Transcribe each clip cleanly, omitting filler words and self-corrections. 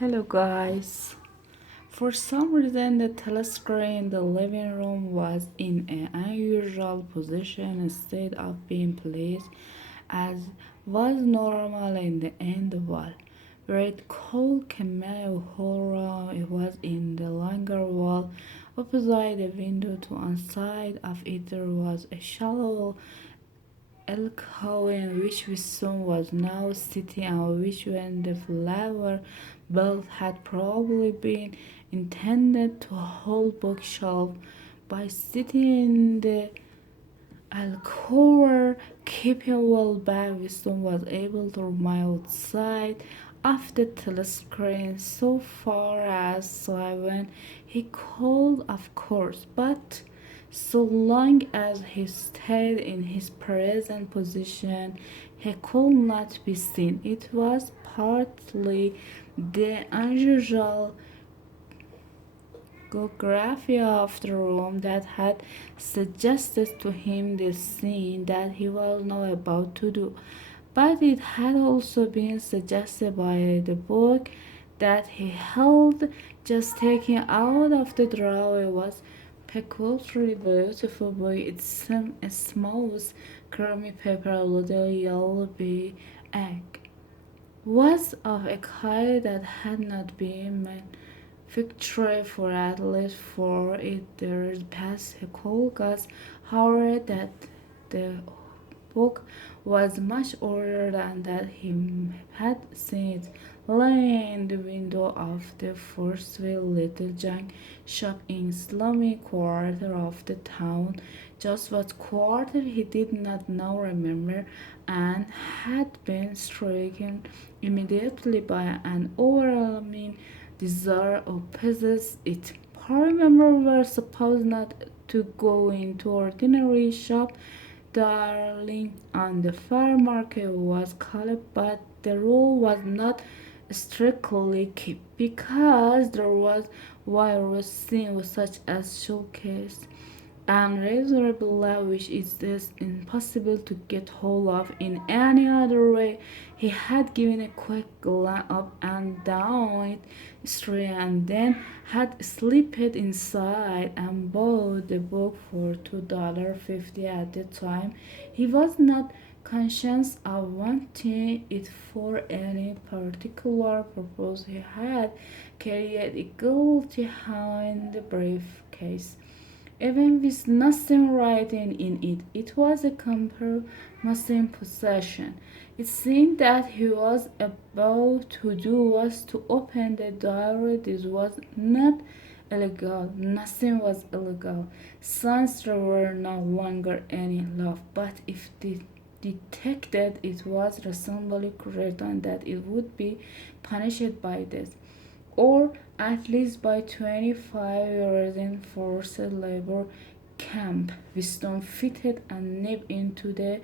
Hello guys. For some reason the telescreen in the living room was in an unusual position instead of being placed as was normal in the end wall. Where it could cameo horror it was in the longer wall opposite the window. To one side of it there was a shallow alcove in which Wisdom was now sitting, and which when the flower belt had probably been intended to hold bookshelf. By sitting in the alcove, keeping well back, Wisdom was able to remain outside of the telescreen so far as 7 he could, of course, but so long as he stayed in his present position, he could not be seen. It was partly the unusual geography of the room that had suggested to him the scene that he was now about to do, but it had also been suggested by the book that he held just taken out of the drawer. Was peculiarly beautiful by its smooth, creamy paper, a little yellow bee egg. Was of a kind that had not been manufactured for at least 4 years past. He could guess, however, that the book was much older than that. He had seen it lying in the window of the Forceville little junk shop in slummy quarter of the town. Just what quarter he did not now remember, and had been stricken immediately by an overwhelming desire to possess it. Party members were supposed not to go into ordinary shop. Darling on the fair market was called, but the rule was not strictly kept because there was virus seen such as showcase and reasonable which is this impossible to get hold of in any other way. He had given a quick glance up and down it street and then had slipped inside and bought the book for $2.50 at the time. He was not conscious of wanting it for any particular purpose. He had carried a guilty hand briefcase even with nothing written in it. It was a compromising possession. It seemed that he was about to do was to open the diary. This was not illegal. Nothing was illegal, since there were no longer any law. But if the detected, it was reasonably certain that it would be punished by death or at least by 25 years in forced labor camp. Wisdom fitted a nib into the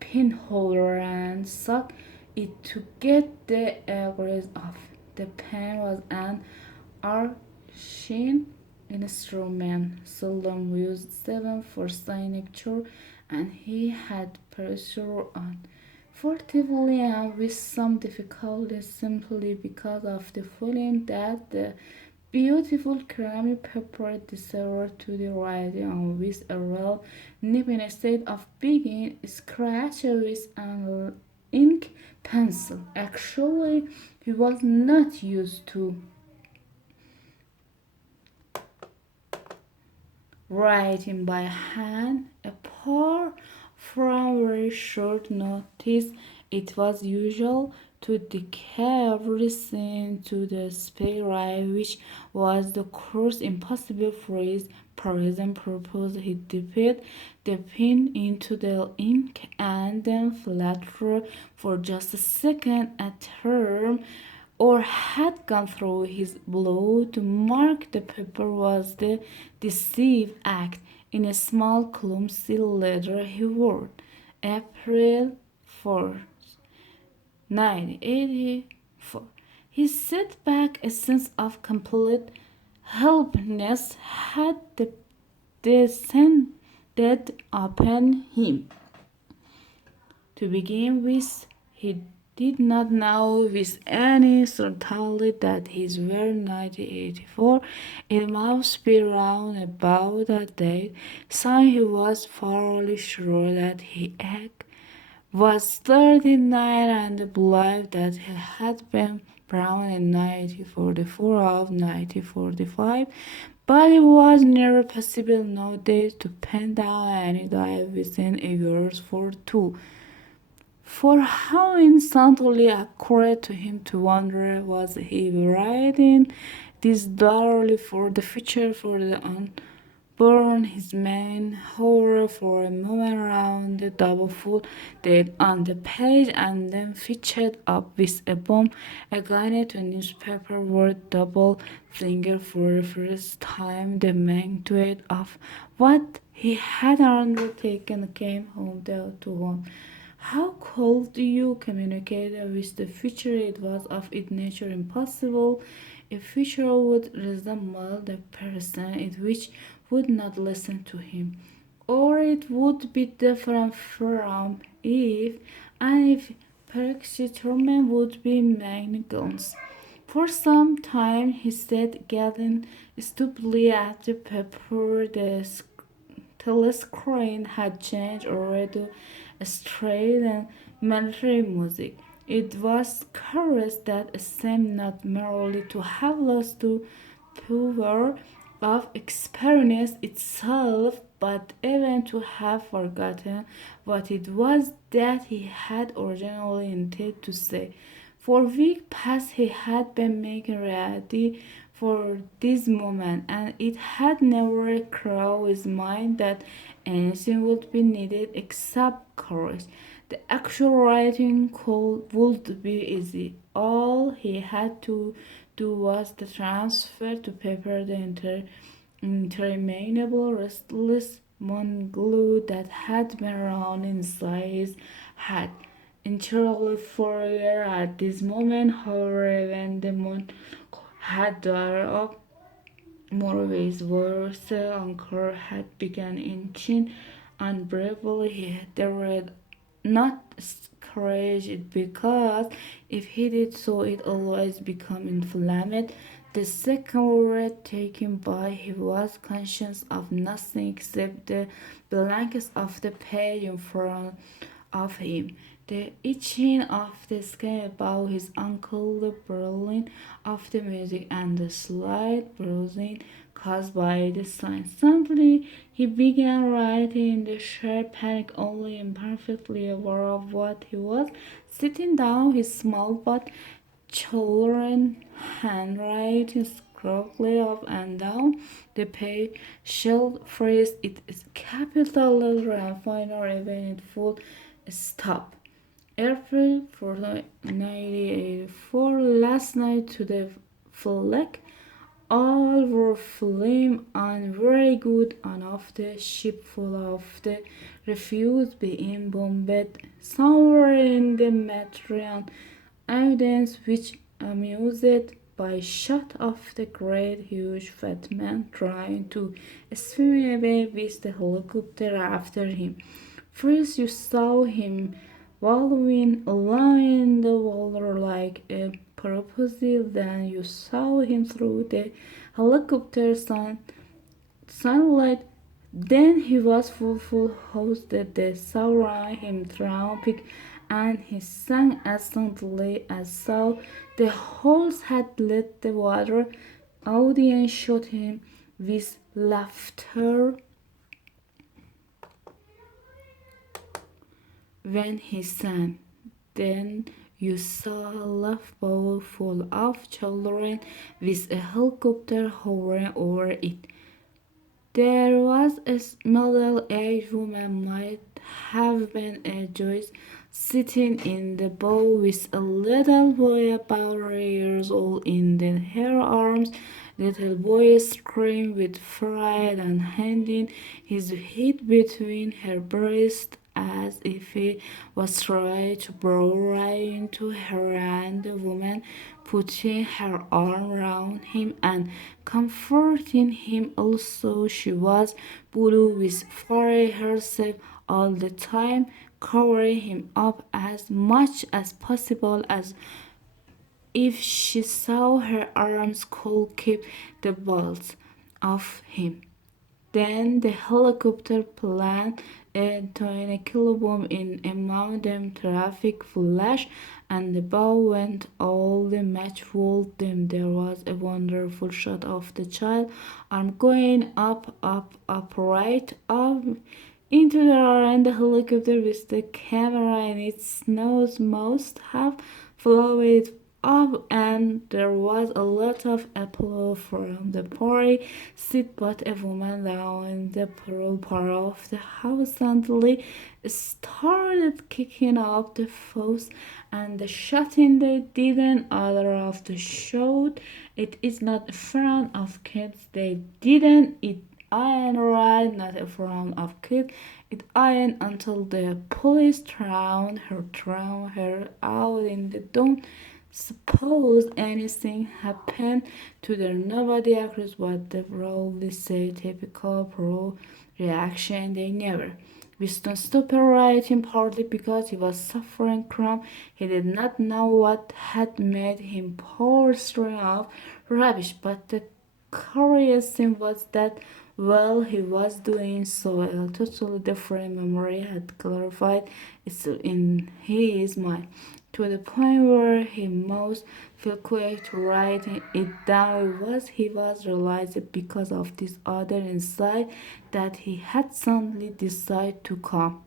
pinholder and sucked it to get the edges off. The pen was an arching instrument, seldom used, 7 for signature, and he had pressure on furtively and with some difficulty, simply because of the feeling that the beautiful creamy paper deserved to the writing on with a real nib instead of being scratched with an ink pencil. Actually, he was not used to writing by hand, apart from very short notice. It was usual to decay everything to the spirit, which was the course impossible for his present purpose. He dipped the pen into the ink and then flattered for just a second a term, or had gone through his blood to mark the paper was the decisive act. In a small clumsy letter he wrote, April 4th, 1984. He set back a sense of complete helplessness had descended upon him. To begin with, he did not know with any certainty that his were 1984. It must be round about that date, so he was thoroughly sure that he was 39 and believed that he had been born in 1944 or 1945, but it was never possible nowadays to pin down any day within a year for two. For how instantly occurred to him to wonder, was he writing this diary for the future, for the unborn? His mind hovered for a moment around the double fold date on the page and then fitched up with a bomb again to newspaper word double finger for the first time. The magnitude of what he had undertaken came home to him. How could you communicate with the future? It was of its nature impossible. A future would resemble the person in which would not listen to him, or it would be different from if, and if Perixeterman would be Magnus. For some time he sat gazing stupidly at the paper. The telescreen had changed already straight and military music. It was curious that it seemed not merely to have lost the power of experience itself, but even to have forgotten what it was that he had originally intended to say. For weeks past he had been making ready for this moment, and it had never crossed his mind that anything would be needed except courage. The actual writing would be easy. All he had to do was the transfer to paper the interminable restless monglue that had been around inside his head. Entirely for at this moment, however, when the moon had died up, Morway's worst anchor had begun inching unbravely. He dared not scratch it because if he did so, it always become inflamed. The second word taken by, he was conscious of nothing except the blankness of the page in front of him. The itching of the skin above his ankle, the burling of the music, and the slight bruising caused by the sign. Suddenly, he began writing in the sheer panic, only imperfectly aware of what he was. Sitting down, his small but children handwriting scrawly up and down the page, shelled phrase, it is capital letter and final even in full stop. April 4th, 1984, last night to the flag. All were film and very good, and of the ship full of the refuse being bombed somewhere in the Mediterranean. Evidence which amused by shot of the great huge fat man trying to swim away with the helicopter after him. First you saw him wallowing along in the water like a porpoise, then you saw him through the helicopter sunlight. Then he was full host that they saw him dropping, and he sang as soundly as though the horse had let the water. Audience shot him with laughter when he sang. Then you saw a love boat full of children with a helicopter hovering over it. There was a middle-aged woman, might have been a Joyce, sitting in the boat with a little boy about 3 years old in her arms. Little boy screamed with fright and hiding his head between her breasts as if he was trying to burrow right into her, and the woman putting her arm round him and comforting him also. She was blue with fire herself all the time, cover him up as much as possible as if she saw her arms could keep the bolts off him. Then the helicopter planted a 20 kilobomb in a mountain traffic flash, and the bow went all the match fooled them. There was a wonderful shot of the child arm going up, up, up, right up into the air, and the helicopter with the camera in its nose must have flown up, and there was a lot of applause from the party seat, but a woman down in the pool part of the house suddenly started kicking up the fuss and the shouting they didn't other of the shout. It is not a friend of kids. They didn't eat iron right, not a friend of kids. It iron until the police thrown her out in the dawn. Suppose anything happened to their nobody across what they probably say typical pro reaction they never. Winston stopped writing partly because he was suffering from he did not know what had made him pour string of rubbish, but the curious thing was that while he was doing so, a totally different memory had clarified itself in his mind to the point where he must feel quick to write it down. He was realized because of this other insight that he had suddenly decided to come.